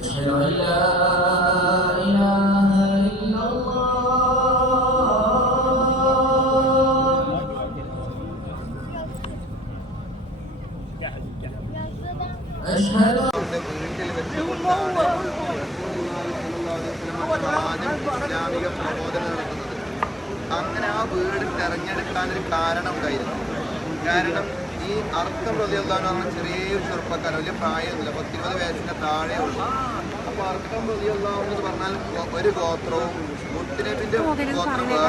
أشهد أن لا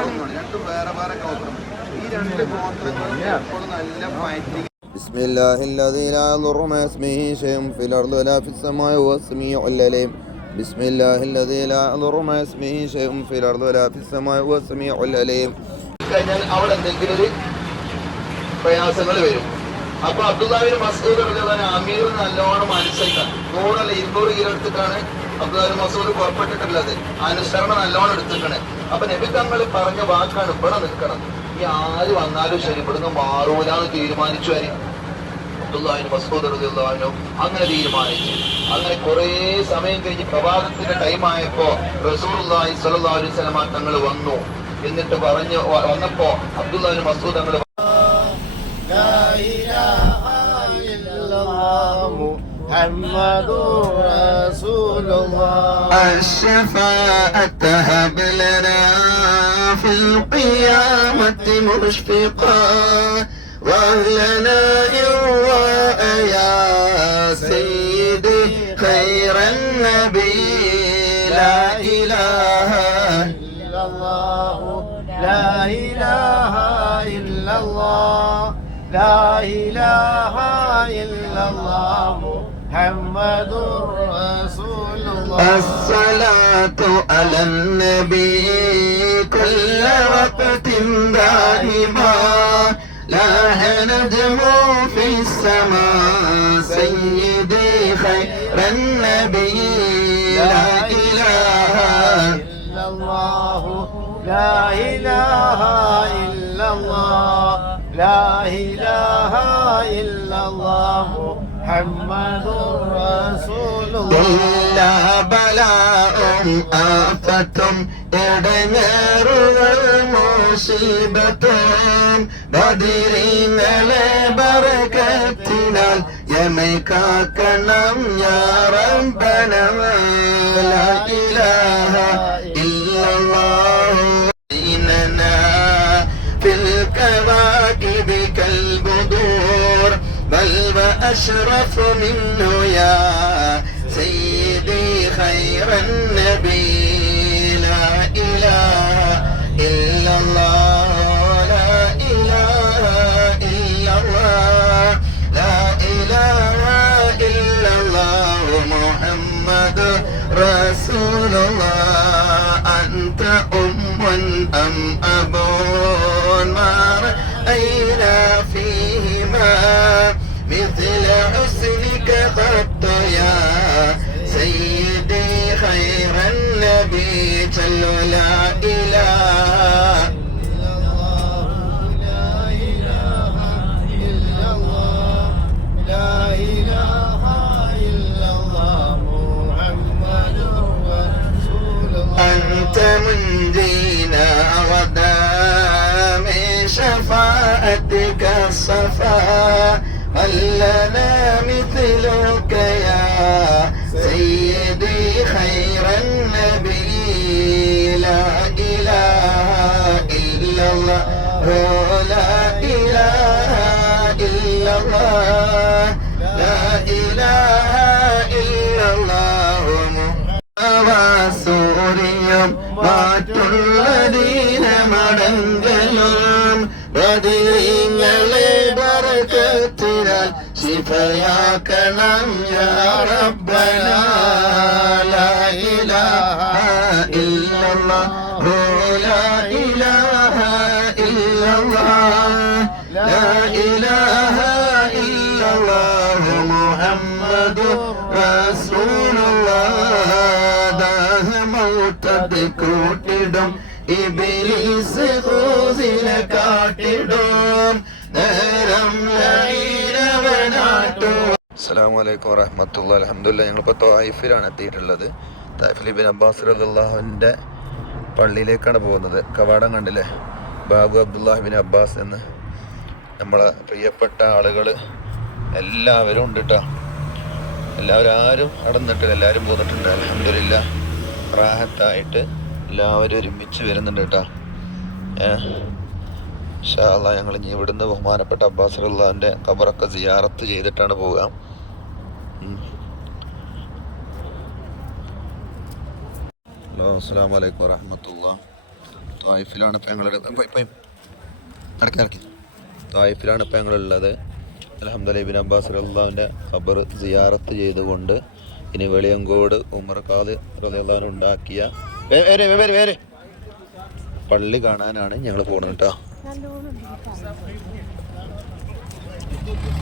ഗോത്രം വേറെ ഒന്നുമാണ് രണ്ടും വേറെ വേറെ ഗോത്രം ഈ രണ്ട് ഗോത്രങ്ങളും എപ്പോഴും നല്ല ഫൈറ്റിംഗ് بسم الله الذي لا يضر مع اسمه شيء في الأرض ولا في السماء وهو السميع العليم بسم الله الذي لا يضر مع اسمه شيء في الأرض ولا في السماء وهو السميع العليم കഴിഞ്ഞാൽ അവിടെ എന്തെങ്കിലും ഒരു പ്രയാസങ്ങൾ വരും അപ്പൊ അബ്ദുല്ലാഹിന് മസൂദ് റളിയല്ലാഹു അമീർ നല്ലോണം അനുസരിക്കണം നൂറല്ല ഇരുന്നൂറ് കിലോ എടുത്തിട്ടാണ് അബ്ദുല്ലാഹിന് മസൂദ് പുറപ്പെട്ടിട്ടുള്ളത് അനുസരണം നല്ലോണം എടുത്തിരിക്കണേ. അപ്പൊ നബി തങ്ങൾ പറഞ്ഞ വാക്കാണ് ഇവിടെ നിൽക്കണം. ഈ ആര് വന്നാലും ശരി ഇവിടുന്ന് മാറൂലാന്ന് തീരുമാനിച്ചു വരെ അബ്ദുല്ലാഹിന് മസൂദ് റളിയല്ലാഹു അങ്ങനെ തീരുമാനിച്ചു. അങ്ങനെ കുറേ സമയം കഴിഞ്ഞ് പ്രഭാതത്തിന്റെ ടൈം ആയപ്പോ റസൂലുള്ളാഹി സ്വല്ലല്ലാഹു അലൈഹി തങ്ങൾ വന്നു. എന്നിട്ട് പറഞ്ഞു വന്നപ്പോ അബ്ദുല്ലാഹിന് മസൂദ് തങ്ങൾ محمد رسول الله. الشفاعة هب لنا في القيامة مشفقا. وأهلنا إرواء يا سيدي خير النبي. لا إله إلا الله. لا إله إلا الله. لا إله إلا الله. محمد رسول الله. الصلاة على النبي كل وقت دائما. لا نجم في السماء سيدي خير النبي. لا إله إلا الله. لا إله إلا الله. لا إله إلا الله. محمد رسول الله إلا بلاء ആഫത്തും ഇടങ്ങേറുകൾ മുസീബത്തും ബദിരീങ്ങളെ ബറകത്തിനാൽ യമൈ കാക്കണം യാ റബ്ബന ലാ ഇലാഹ ഇല്ലല്ലാഹു بل وأشرف منه يا سيدي خير النبي. لا إله إلا الله لا إله إلا الله لا إله إلا الله محمد رسول الله. أنت أم أم أب جل لا إله لا إله إلا الله محمد رسول الله أنت منجينا غدا من شفاعتك الصفا هل لنا لا إله إلا الله لا إله إلا الله സൂര്യം മാറ്റുള്ള ദീനമടങ്കലും ബദിരീങ്ങളെ ബറക്കത്തിനാൽ ശിഫയാക്കണം യാ റബ്ബന ലാ ഇലാഹ കൂട്ടിടും. ഇബിലീസ് ഹൂസിനെ കാട്ടിടും. നേരം അസ്സാം വലൈക്കും വറഹമത്തുള്ള അലഹമുല്ല ഞങ്ങളിപ്പോൾ തായിഫിലാണ് എത്തിയിട്ടുള്ളത്. തായിഫിൽ ബിൻ അബ്ബാസ് അള്ളാഹുവിന്റെ പള്ളിയിലേക്കാണ് പോകുന്നത്. കവാടം കണ്ടില്ലേ? ബാബു അബ്ദുല്ലാഹിബിൻ അബ്ബാസ് എന്ന്. നമ്മളെ പ്രിയപ്പെട്ട ആളുകൾ എല്ലാവരും ഉണ്ട് കേട്ടോ എല്ലാവരും ആരും അടന്നിട്ടില്ല. എല്ലാവരും പോന്നിട്ടുണ്ട്. അലഹമില്ല റാഹത്തായിട്ട് എല്ലാവരും ഒരുമിച്ച് വരുന്നുണ്ട് കേട്ടോ. ഷാല്ല ഞങ്ങൾ ഇനി ഇവിടുന്ന് ബഹുമാനപ്പെട്ട അബ്ബാസ് റഹ്ലാന്റെ ഖബറൊക്കെ സിയാറത്ത് ചെയ്തിട്ടാണ് പോവുക. ഹലോ അസ്സാം വലൈക്കും വറഹമത്തുള്ള തായിഫിലാണ് ഇപ്പം ഞങ്ങളുടെ നടക്കി നടക്കി. തായിഫിലാണ് ഇപ്പം ഞങ്ങളുള്ളത്. അലഹമ്മദിബിൻ അബ്ബാസ് റഹ്ലാവിന്റെ ഖബർ സിയാറത്ത് ചെയ്തുകൊണ്ട് ഇനി വെളിയങ്കോട് ഉമർ ഖാദ് റലിയുള്ള ഉണ്ടാക്കിയ വേറെ വേരെ പള്ളി കാണാനാണ് ഞങ്ങൾ പോകുന്നത് കേട്ടോ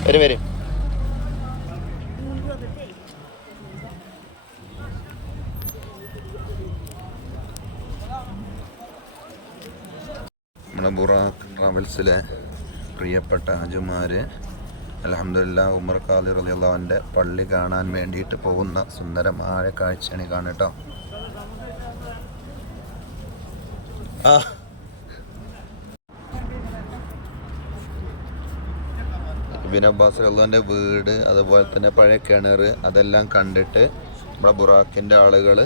വരും വരും. നമ്മുടെ ബുറാഖ് ട്രാവൽസിലെ പ്രിയപ്പെട്ട അജുമാർ അലഹമില്ല ഉമർ ഖാദി റലിയുള്ളവന്റെ പള്ളി കാണാൻ വേണ്ടിയിട്ട് പോകുന്ന സുന്ദരമായ കാഴ്ചയാണ് കാണട്ടോ ആ. ബിൻ അബ്ബാസ് വീട് അതുപോലെ തന്നെ പഴയ കിണർ അതെല്ലാം കണ്ടിട്ട് നമ്മുടെ ബുറാക്കിന്റെ ആളുകൾ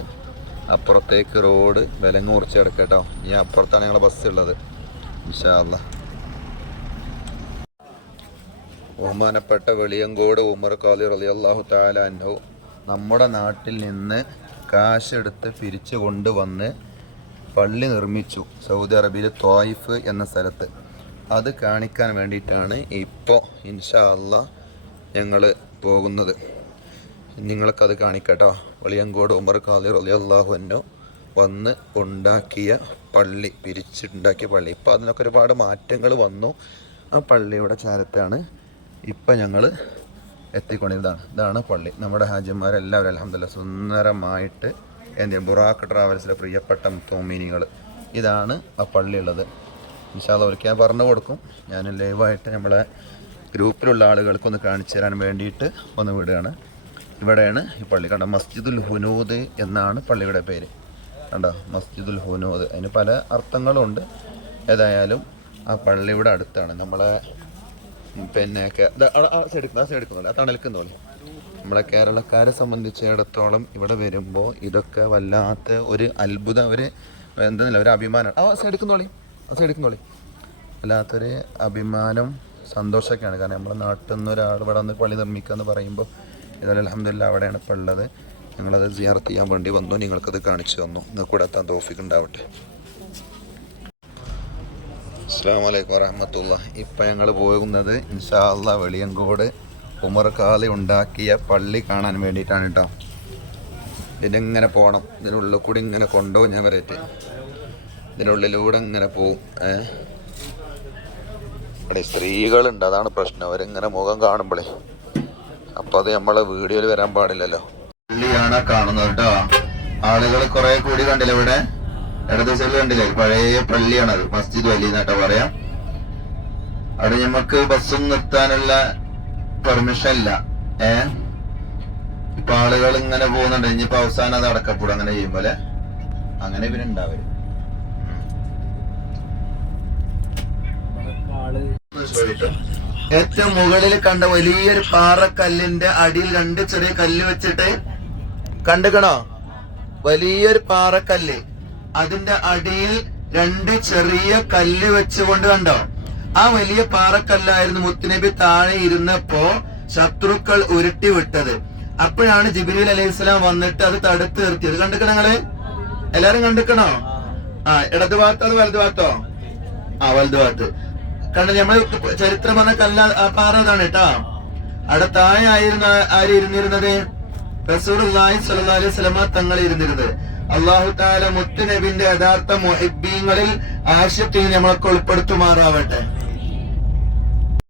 അപ്പുറത്തേക്ക് റോഡ് വിലങ്ങ് മുറിച്ച് കിടക്കട്ടോ ഇനി അപ്പുറത്താണ് ഞങ്ങളെ ബസ് ഉള്ളത്. ഇൻഷാല്ല ബഹുമാനപ്പെട്ട വെളിയങ്കോട് ഉമർ കാലി റലി അള്ളാഹു താലാൻഹു നമ്മുടെ നാട്ടിൽ നിന്ന് കാശെടുത്ത് പിരിച്ചു കൊണ്ടുവന്ന് പള്ളി നിർമ്മിച്ചു സൗദി അറേബ്യയിലെ ത്വായിഫ് എന്ന സ്ഥലത്ത്. അത് കാണിക്കാൻ വേണ്ടിയിട്ടാണ് ഇപ്പോൾ ഇൻഷാ അല്ല ഞങ്ങൾ പോകുന്നത്. നിങ്ങൾക്കത് കാണിക്കട്ടോ. വെളിയങ്കോട് ഉമർ ഖാലി റലി അള്ളാഹുവിനോ വന്ന് ഉണ്ടാക്കിയ പള്ളി പിരിച്ചുണ്ടാക്കിയ പള്ളി. ഇപ്പോൾ അതിനൊക്കെ ഒരുപാട് മാറ്റങ്ങൾ വന്നു. ആ പള്ളിയുടെ ചാരത്താണ് ഇപ്പം ഞങ്ങൾ എത്തിക്കൊണ്ടിരുന്നതാണ് ഇതാണ് പള്ളി. നമ്മുടെ ഹാജിമാരെല്ലാവരും അലഹമ്മദില്ല സുന്ദരമായിട്ട് എന്ത് ബുറാക്ക് ട്രാവൽസിലെ പ്രിയപ്പെട്ട തോമീനികൾ. ഇതാണ് ആ പള്ളി ഉള്ളത് ഒരിക്കൽ ഞാൻ പറഞ്ഞു കൊടുക്കും. ഞാൻ ലൈവായിട്ട് നമ്മളെ ഗ്രൂപ്പിലുള്ള ആളുകൾക്കൊന്ന് കാണിച്ചു തരാൻ വേണ്ടിയിട്ട് ഒന്ന് വിടുകയാണ്. ഇവിടെയാണ് ഈ പള്ളി. കണ്ട? മസ്ജിദുൽ ഹുനൂദ് എന്നാണ് പള്ളിയുടെ പേര്. കണ്ടോ? മസ്ജിദുൽ ഹുനൂദ്. അതിന് പല അർത്ഥങ്ങളുണ്ട്. ഏതായാലും ആ പള്ളിയുടെ അടുത്താണ്. നമ്മളെ പിന്നെ ആ- സൈഡ് ആ സൈഡ് എടുക്കുന്നില്ല ആ തണൽക്കുന്നോളി നമ്മളെ കേരളക്കാരെ സംബന്ധിച്ചിടത്തോളം ഇവിടെ വരുമ്പോൾ ഇതൊക്കെ വല്ലാത്ത ഒരു അത്ഭുത ഒരു എന്തെന്നില്ല ഒരു അഭിമാനം ആ എടുക്കുന്നോളി ആ സൈഡ് എടുക്കുന്നോളി വല്ലാത്തൊരു അഭിമാനം സന്തോഷമൊക്കെയാണ്. കാരണം നമ്മുടെ നാട്ടിൽ നിന്ന് ഒരാൾ ഇവിടെ വന്ന് പള്ളി നിർമ്മിക്കുക എന്ന് പറയുമ്പോൾ ഇതുപോലെ അലഹമില്ല അവിടെയാണ് ഇപ്പോൾ ഉള്ളത്. ഞങ്ങളത് സിയാർത്ത് ചെയ്യാൻ വേണ്ടി വന്നു. നിങ്ങൾക്കത് കാണിച്ചു തന്നു. നിങ്ങൾക്ക് കൂടെ എത്താൻ തോഫിക്ക് ഉണ്ടാവട്ടെ. അസ്സാം വലൈക്കും വറഹമത്തുള്ള ഇപ്പം ഞങ്ങൾ പോകുന്നത് ഇൻഷാ അല്ലാ വെളിയങ്കോട് ഉമർ ഖാലി ഉണ്ടാക്കിയ പള്ളി കാണാൻ വേണ്ടിയിട്ടാണ് കേട്ടോ ഇതിനിങ്ങനെ പോകണം ഇതിനുള്ളിൽ കൂടി ഇങ്ങനെ കൊണ്ടുപോകും ഞാൻ വരട്ടെ ഇതിനുള്ളിലൂടെ ഇങ്ങനെ പോവും. ഏ? അവിടെ സ്ത്രീകളുണ്ട്. അതാണ് പ്രശ്നം. അവരിങ്ങനെ മുഖം കാണുമ്പോഴേ അപ്പോൾ അത് നമ്മളെ വീഡിയോയിൽ വരാൻ പാടില്ലല്ലോ. പള്ളിയാണ് കാണുന്നത് കേട്ടോ ആളുകൾ കുറെ കൂടി കണ്ടില്ല ഇവിടെ? ഇടത് സൈഡിൽ കണ്ടില്ലേ? പഴയ പള്ളിയാണത്. മസ്ജിദ് വലിയ പറയാം. അവിടെ നമുക്ക് ബസ്സും നിർത്താനുള്ള പെർമിഷൻ ഇല്ല. ഏ? ഇപ്പൊ ആളുകൾ ഇങ്ങനെ പോകുന്നുണ്ട്. ഇനിയിപ്പോ അവസാനം അത് അടക്കപ്പെടും. അങ്ങനെ ചെയ്യുമ്പോലെ അങ്ങനെ പിന്നെ ഉണ്ടാവരും ഏറ്റവും മുകളിൽ കണ്ട വലിയൊരു പാറക്കല്ലിന്റെ അടിയിൽ രണ്ട് ചെറിയ കല്ല് വെച്ചിട്ട് കണ്ടുക്കണോ? വലിയൊരു പാറക്കല്ല്. അതിന്റെ അടിയിൽ രണ്ട് ചെറിയ കല്ല് വെച്ചുകൊണ്ട് കണ്ടോ? ആ വലിയ പാറക്കല്ലായിരുന്നു മുത്തുനബി താഴെ ഇരുന്നപ്പോ ശത്രുക്കൾ ഉരുട്ടി വിട്ടത് അപ്പോഴാണ് ജിബിരിൽ അലൈഹിസ്ലാം വന്നിട്ട് അത് തടുത്ത് നിർത്തിയത്. കണ്ടുക്കണ നിങ്ങൾ? എല്ലാരും കണ്ടുക്കണോ? ആ ഇടത് ഭാഗത്തോ അത് വലത് ഭാഗത്തോ? ആ വലത് ഭാഗത്ത്. കാരണം നമ്മൾ ചരിത്രം പറഞ്ഞ കല്ല പാറ ഇതാണ് കേട്ടോ. അവിടെ താഴെ ആയിരുന്ന ആര് ഇരുന്നിരുന്നത്? റസൂർ അലൈഹി സ്വലമ തങ്ങൾ ഇരുന്നിരുന്നത്. അള്ളാഹു താല മുത്തുനബിന്റെ യഥാർത്ഥ മൊഹിബീങ്ങളിൽ ആശയത്തിൽ നമ്മളൊക്കെ ഉൾപ്പെടുത്തുമാറാവട്ടെ.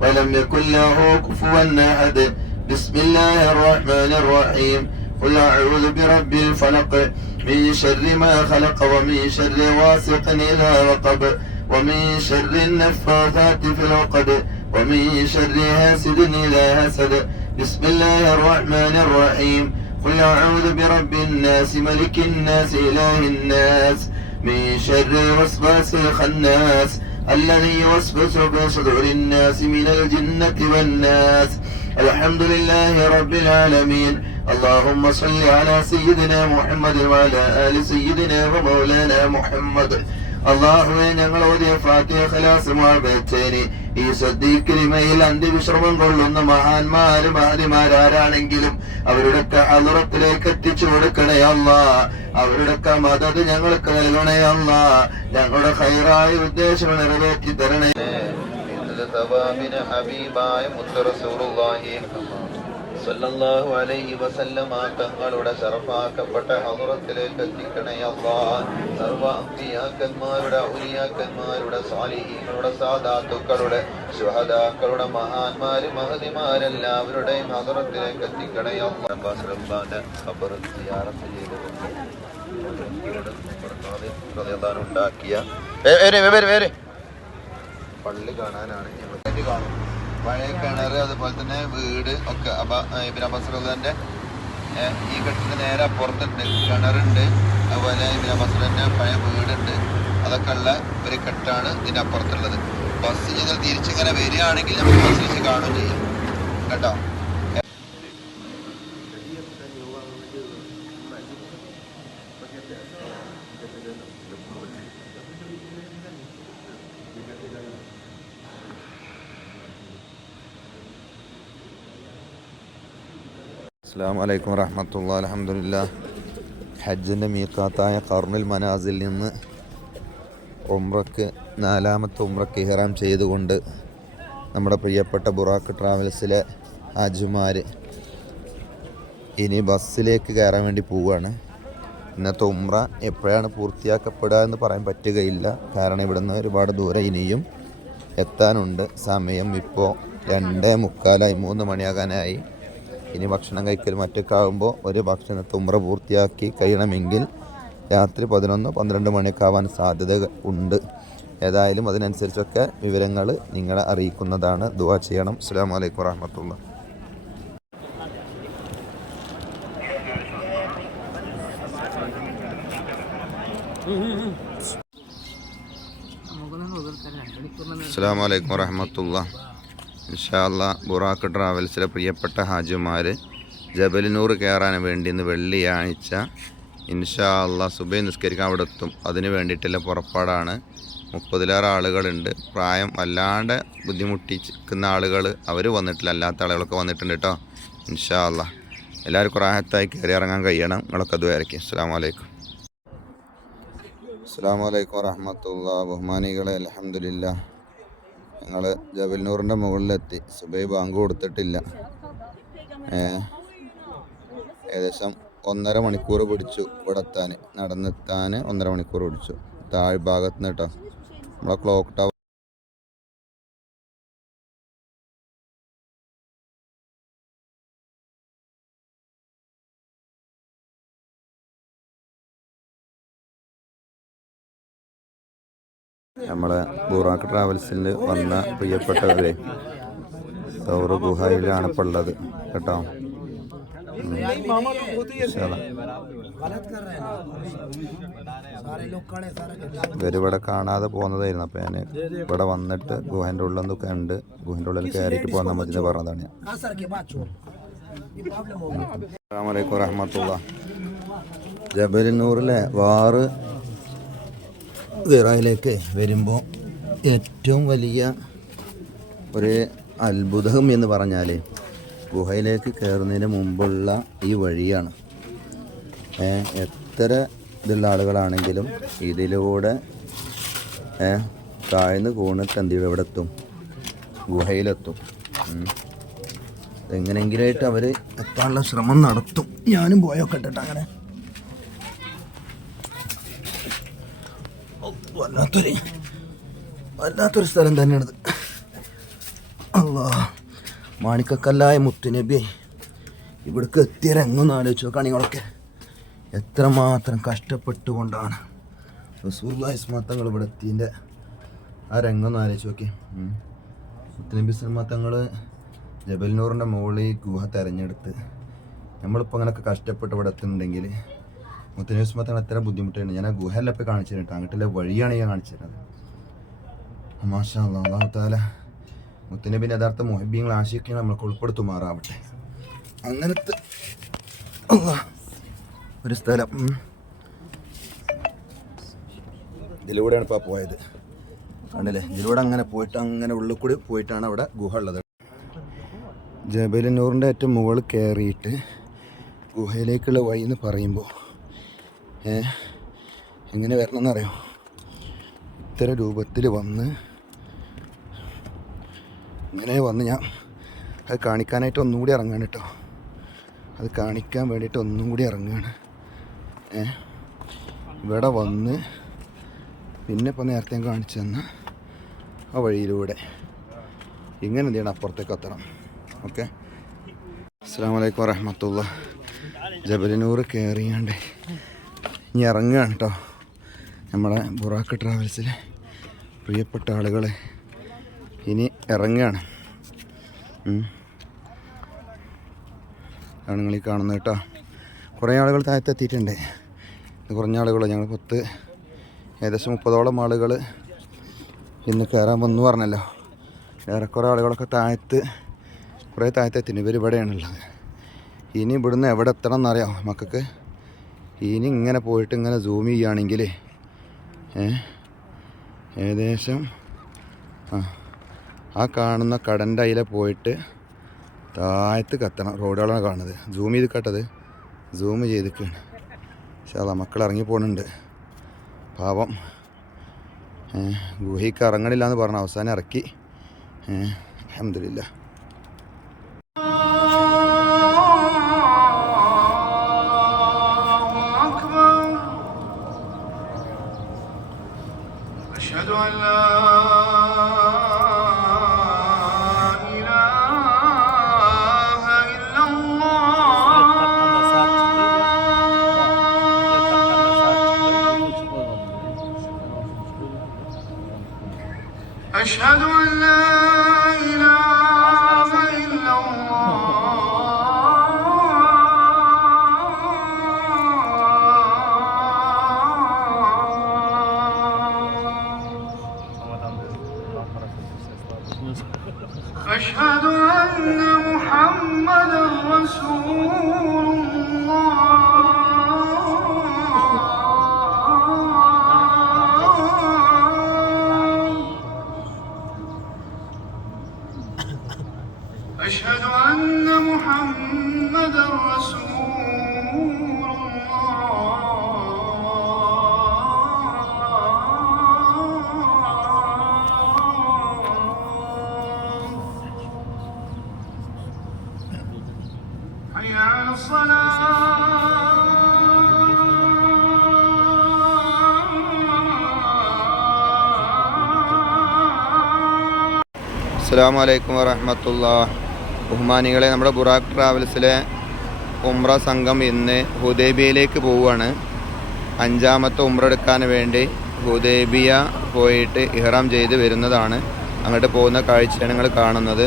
ولم يكن له كفوا أحد. بسم الله الرحمن الرحيم. قل أعوذ برب الفلق. من شر ما خلق ومن شر غاسق إذا وقب ومن شر النفاثات في العقد. ومن شر حاسد إذا حسد بسم الله الرحمن الرحيم. قل أعوذ برب الناس ملك الناس إله الناس. من شر الوسواس الخناس. الذي يوسوس في صدور الناس من الجنة والناس الحمد لله رب العالمين اللهم صل على سيدنا محمد وعلى آل سيدنا ومولانا محمد അള്ളാഹുവെ ഞങ്ങൾ ഓതിയ ഫാത്തിഹ ഖലാസ് മുഅബത്തേനി ഈ സദ്ദീക്കരിമയിൽ അന്ത്യവിശ്രമം കൊള്ളുന്ന മഹാന്മാരും മഹതിമാരാരാണെങ്കിലും അവരുടെയൊക്കെ അലുറത്തിലേക്ക് എത്തിച്ചു കൊടുക്കണേ അല്ല അവരുടെയൊക്കെ മദത് ഞങ്ങൾക്ക് നൽകണേ അമ്മ. ഞങ്ങളുടെ ഹൈറായ ഉദ്ദേശങ്ങൾ നിറവേറ്റി തരണേ. ഹബീബായ ഹബീബായ മുത്തറസൂറുല്ലാഹി സല്ലല്ലാഹു അലൈഹി വസല്ലമ തങ്ങളുടെ ചെറുപ്പാക്കപ്പെട്ട ഹൗറത്തിലേക്ക് എത്തിക്കണേ അല്ലാ സർവ അമ്പിയാക്കന്മാരുടെ ഔലിയാക്കന്മാരുടെ സാലിഹീങ്ങളുടെ സാദാത്തുക്കളുടെ ശുഹദാക്കളുടെ മഹാന്മാര് മഹതിമാരെല്ലാവരുടെയും ഹൗറത്തിലേക്ക് എത്തിക്കണേ ഉണ്ടാക്കിയ പള്ളി കാണാനാണ് ഞങ്ങൾ കാണുന്നത് കാണും പഴയ കിണർ അതുപോലെ തന്നെ വീട് ഒക്കെ. അബ ഇബിൻ അബ്ബാസ് റഹ്ലാന്റെ ഈ കെട്ടിന് നേരെ പുറത്തുണ്ട് കിണറുണ്ട്. അതുപോലെ ഇബിൻ അബ്ബാസ് റഹ്ലാന്റെ പഴയ വീടുണ്ട്. അതൊക്കെ ഉള്ള ഒരു കെട്ടാണ് ഇതിന്റെ അപ്പുറത്തുള്ളത്. ബസ് ഞങ്ങൾ തിരിച്ചിങ്ങനെ വരികയാണെങ്കിൽ നമുക്ക് ബസ് വെച്ച് കാണുകയും ചെയ്യാം. കേട്ടോ? അസ്സാം വലൈക്കും വറഹമത്തുള്ള അലഹമില്ല ഹജ്ജിന്റെ മീക്കാത്തായ കർണിൽ മനാസിൽ നിന്ന് ഉംറക്ക് നാലാമത്തെ ഉംറക്ക് ഇഹ്റാം ചെയ്തുകൊണ്ട് നമ്മുടെ പ്രിയപ്പെട്ട ബുറാക്ക് ട്രാവൽസിലെ ഹാജുമാർ ഇനി ബസ്സിലേക്ക് കയറാൻ വേണ്ടി പോവുകയാണ്. ഇന്നത്തെ ഉംറ എപ്പോഴാണ് പൂർത്തിയാക്കപ്പെടുക എന്ന് പറയാൻ പറ്റുകയില്ല. കാരണം ഇവിടുന്ന് ഒരുപാട് ദൂരം ഇനിയും എത്താനുണ്ട്. സമയം ഇപ്പോൾ രണ്ട് മുക്കാലായി മൂന്ന് മണിയാകാനായി. ഇനി ഭക്ഷണം കഴിക്കൽ മറ്റൊക്കെ ആകുമ്പോൾ ഒരു ഭക്ഷണ ഉമ്ര പൂർത്തിയാക്കി കഴിയണമെങ്കിൽ രാത്രി പതിനൊന്ന് പന്ത്രണ്ട് മണിയൊക്കെ ആവാൻ സാധ്യത ഉണ്ട്. ഏതായാലും അതിനനുസരിച്ചൊക്കെ വിവരങ്ങൾ നിങ്ങളെ അറിയിക്കുന്നതാണ്. ദുവാ ചെയ്യണം. അസ്സാം വലൈക്കും വാഹമത്തുള്ള അസ്സാം വലൈക്കും വറഹമത്തുള്ള. ഇൻഷാല്ല ബുറാക്ക് ട്രാവൽസിലെ പ്രിയപ്പെട്ട ഹാജിമാർ ജബലിനൂർ കയറാൻ വേണ്ടി ഇന്ന് വെള്ളിയാഴ്ച ഇൻഷാല്ല സുബൈ നിസ്കരിക്കാൻ അവിടെ എത്തും. അതിന് വേണ്ടിയിട്ടുള്ള പുറപ്പാടാണ്. മുപ്പതിലേറെ ആളുകളുണ്ട്. പ്രായം വല്ലാണ്ട് ബുദ്ധിമുട്ടിക്കുന്ന ആളുകൾ അവർ വന്നിട്ടില്ല. അല്ലാത്ത ആളുകളൊക്കെ വന്നിട്ടുണ്ട് കേട്ടോ ഇൻഷാല്ല എല്ലാവർക്കും റാഹത്തായി കയറി ഇറങ്ങാൻ കഴിയണം. നിങ്ങളൊക്കെ അത് വരയ്ക്കും അസ്സാം വലൈക്കും അസ്സാം വലൈക്കും വറഹമത്തുള്ള ബഹുമാനികളെ അലഹമില്ല ഞങ്ങൾ ജബൽനൂറിന്റെ മുകളിലെത്തി. സുബൈ ബാങ്ക് കൊടുത്തിട്ടില്ല. ഏകദേശം ഒന്നര മണിക്കൂർ പിടിച്ചു ഇവിടെ എത്താൻ നടന്നെത്താൻ ഒന്നര മണിക്കൂർ പിടിച്ചു. താഴ്ഭാഗത്ത് നിന്ന് കേട്ടോ. നമ്മളെ ക്ലോക്ക് ടവർ നമ്മളെ ബുറാക്ക് ട്രാവൽസിൽ വന്ന പ്രിയപ്പെട്ടവരെ സൗറ ഗുഹയിലാണ് ഇപ്പോൾ ഉള്ളത് കേട്ടോ. ഇവരിവിടെ കാണാതെ പോകുന്നതായിരുന്നു. അപ്പം ഞാൻ ഇവിടെ വന്നിട്ട് ഗുഹന്റെ ഉള്ളിൽ നിന്നൊക്കെ കണ്ട് ഗുഹന്റെ ഉള്ളിൽ കയറിയിട്ട് പോകാൻ മതി എന്ന് പറഞ്ഞതാണ് ഞാൻ. അസ്സാമലൈക്കും വറഹമത്തുള്ള ജബലിനൂറിലെ വാറ് വിറയിലേക്ക് വരുമ്പോൾ ഏറ്റവും വലിയ ഒരു അത്ഭുതം എന്ന് പറഞ്ഞാൽ ഗുഹയിലേക്ക് കയറുന്നതിന് മുമ്പുള്ള ഈ വഴിയാണ്. എത്ര ഇതുള്ള ആളുകളാണെങ്കിലും ഇതിലൂടെ താഴ്ന്ന് കൂണിട്ട് എന്ത് എവിടെ എത്തും ഗുഹയിലെത്തും. ഉം. എങ്ങനെയെങ്കിലായിട്ട് അവർ എത്താനുള്ള ശ്രമം നടത്തും. ഞാനും പോയൊക്കെ ഇട്ടിട്ട് അങ്ങനെ. വല്ലാത്തൊരു വല്ലാത്തൊരു സ്ഥലം തന്നെയാണിത്. അല്ലാ മാണിക്കക്കല്ലായ മുത്തുനബിയെ ഇവിടേക്ക് എത്തിയ രംഗൊന്ന് ആലോചിച്ച് നോക്കുകയാണെങ്കിലൊക്കെ എത്രമാത്രം കഷ്ടപ്പെട്ടുകൊണ്ടാണ് ഇസ്മാത്തങ്ങൾ ഇവിടെ എത്തിയതിന്റെ ആ രംഗം ഒന്ന് ആലോചിച്ച് നോക്കി. മുത്തുനബി ഇസ്മാത്തങ്ങൾ ജബൽനൂറിന്റെ മുകളിൽ ഗുഹ തിരഞ്ഞെടുത്ത് നമ്മളിപ്പോൾ അങ്ങനെയൊക്കെ കഷ്ടപ്പെട്ട് ഇവിടെ എത്തുന്നുണ്ടെങ്കിൽ മുത്തനബി മാത്രം അത്ര ബുദ്ധിമുട്ടാണ് ഞാൻ ആ ഗുഹയെല്ലാം പോയി കാണിച്ചു തരാം കേട്ടോ അങ്ങോട്ടുള്ള വഴിയാണ് ഞാൻ കാണിച്ചു തരുന്നത്. മാഷാ അള്ളാഹു യഥാർത്ഥ മൊഹബിങ്ങൾ ആശിക്കാൻ നമ്മൾക്ക് ഉൾപ്പെടുത്തുമാറാവട്ടെ അങ്ങനത്തെ ഒരു സ്ഥലം. ഇതിലൂടെയാണ് ഇപ്പോൾ പോയത്. കണ്ടില്ലേ? ഇതിലൂടെ അങ്ങനെ പോയിട്ട് അങ്ങനെ ഉള്ളിൽ കൂടി പോയിട്ടാണ് അവിടെ ഗുഹ ഉള്ളത്. ജബലനൂറിന്റെ ഏറ്റവും മുകളിൽ കയറിയിട്ട് ഗുഹയിലേക്കുള്ള വഴി എന്ന് പറയുമ്പോൾ ഏ? വരണം എന്നറിയോ ഇത്തരം രൂപത്തിൽ വന്ന് ഇങ്ങനെ വന്ന് ഞാൻ അത് കാണിക്കാനായിട്ട് ഒന്നും കൂടി ഇറങ്ങാണ് കേട്ടോ. അത് കാണിക്കാൻ വേണ്ടിയിട്ട് ഒന്നും കൂടി ഇറങ്ങുകയാണ് ഏ? ഇവിടെ വന്ന് പിന്നെ ഇപ്പോൾ നേരത്തെ ഞാൻ കാണിച്ചു തന്ന ആ വഴിയിലൂടെ ഇങ്ങനെ എന്ത് ചെയ്യണം? അപ്പുറത്തേക്ക് എത്തണം. ഓക്കെ? അസ്സാം വലൈക്കും വരഹമത്തുള്ള ജബലിനൂർ കയറിയാണ്ട് ഇനി ഇറങ്ങുകയാണ് കേട്ടോ. നമ്മുടെ ബുറാക്ക് ട്രാവൽസിൽ പ്രിയപ്പെട്ട ആളുകൾ ഇനി ഇറങ്ങുകയാണ്. ആണ് നിങ്ങൾ ഈ കാണുന്നത് കേട്ടോ. കുറേ ആളുകൾ താഴത്തെത്തിയിട്ടുണ്ട്. ഇത് കുറഞ്ഞ ആളുകൾ ഞങ്ങൾ പത്ത് ഏകദേശം മുപ്പതോളം ആളുകൾ ഇന്ന് കയറാൻ വന്നു പറഞ്ഞല്ലോ. ഏറെക്കുറെ ആളുകളൊക്കെ താഴത്ത് കുറേ താഴത്തെത്തിന് ഇവർ ഇവിടെയാണുള്ളത് ഇനി ഇവിടുന്ന് എവിടെ എത്തണം എന്നറിയാം മക്കൾക്ക് ഇനി ഇങ്ങനെ പോയിട്ട് ഇങ്ങനെ സൂം ചെയ്യുകയാണെങ്കിൽ ഏകദേശം ആ ആ കാണുന്ന കടന്റെ അതിലെ പോയിട്ട് താഴത്ത് കത്തണം. റോഡുകളാണ് കാണുന്നത്. സൂം ചെയ്ത് കട്ടത്. സൂം ചെയ്തിക്കാണ്. പക്ഷേ അതാ മക്കൾ ഇറങ്ങി പോകുന്നുണ്ട് പാവം. ഗുഹയ്ക്ക് ഇറങ്ങണില്ല എന്ന് പറഞ്ഞ അവസാനം ഇറക്കി. അഹമ്മദില്ല أشهد أن محمدا رسول അസ്സാം വലൈക്കും വറഹമത്തുള്ള. ബഹുമാനികളെ നമ്മുടെ ബുറാഖ് ട്രാവൽസിലെ ഉംറ സംഘം ഇന്ന് ഹുദൈബിയയിലേക്ക് പോവുകയാണ്. അഞ്ചാമത്തെ ഉംറ എടുക്കാൻ വേണ്ടി ഹുദൈബിയ പോയിട്ട് ഇഹ്റാം ചെയ്ത് വരുന്നതാണ്. അങ്ങോട്ട് പോകുന്ന കാഴ്ചയാണ് നിങ്ങൾ കാണുന്നത്.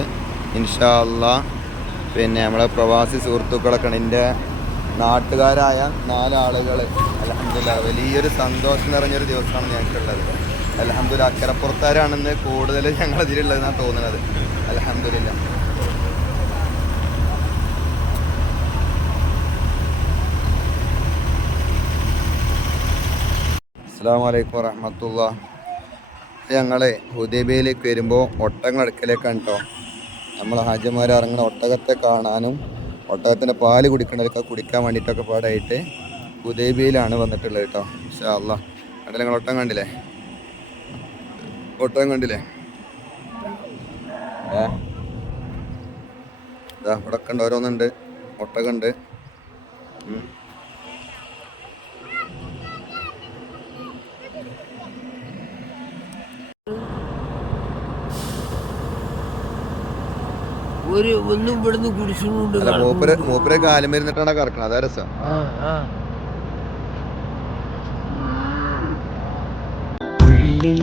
ഇൻഷാ അല്ലാ പിന്നെ നമ്മളെ പ്രവാസി സുഹൃത്തുക്കളൊക്കെ എന്റെ നാട്ടുകാരായ നാലാളുകൾ അലഹമില്ല വലിയൊരു സന്തോഷം നിറഞ്ഞൊരു ദിവസമാണ് ഞങ്ങൾക്കുള്ളത്. അലഹമില്ല അക്കരപ്പുറത്താരാണെന്ന് കൂടുതൽ ഞങ്ങൾ ഇതിലുള്ളതെന്നാണ് തോന്നുന്നത്. അലഹമുല്ല അസ്സാം വറഹമത്തുള്ള. ഞങ്ങളെ ഹുദൈബയിലേക്ക് വരുമ്പോൾ ഒട്ടങ്ങൾ അടുക്കലേക്കാണ് കേട്ടോ നമ്മൾ ഹാജിമാർ ഇറങ്ങുന്ന ഒട്ടകത്തെ കാണാനും ഒട്ടകത്തിന്റെ പാൽ കുടിക്കണവർക്ക് കുടിക്കാൻ വേണ്ടിയിട്ടൊക്കെ പാടായിട്ട് ഉദയബിയിലാണ് വന്നിട്ടുള്ളത് കേട്ടോ പക്ഷേ അല്ല കണ്ടില്ല നിങ്ങൾ ഒട്ടം കണ്ടില്ലേ? ഒട്ടം കണ്ടില്ലേ? ഏ? ഇതാ ഇവിടെ ഉണ്ട് ഓരോന്നുണ്ട്. ഒട്ടകുണ്ട്. ഒരു ഒന്നും ഇവിടുന്ന് കുടിച്ചുകൊണ്ട് മൂപ്പര് മൂപ്പര് കാലം വരുന്നിട്ടാണ് കറക്കണം അതാ രസം. ആ ആ. ഉള്ളിൽ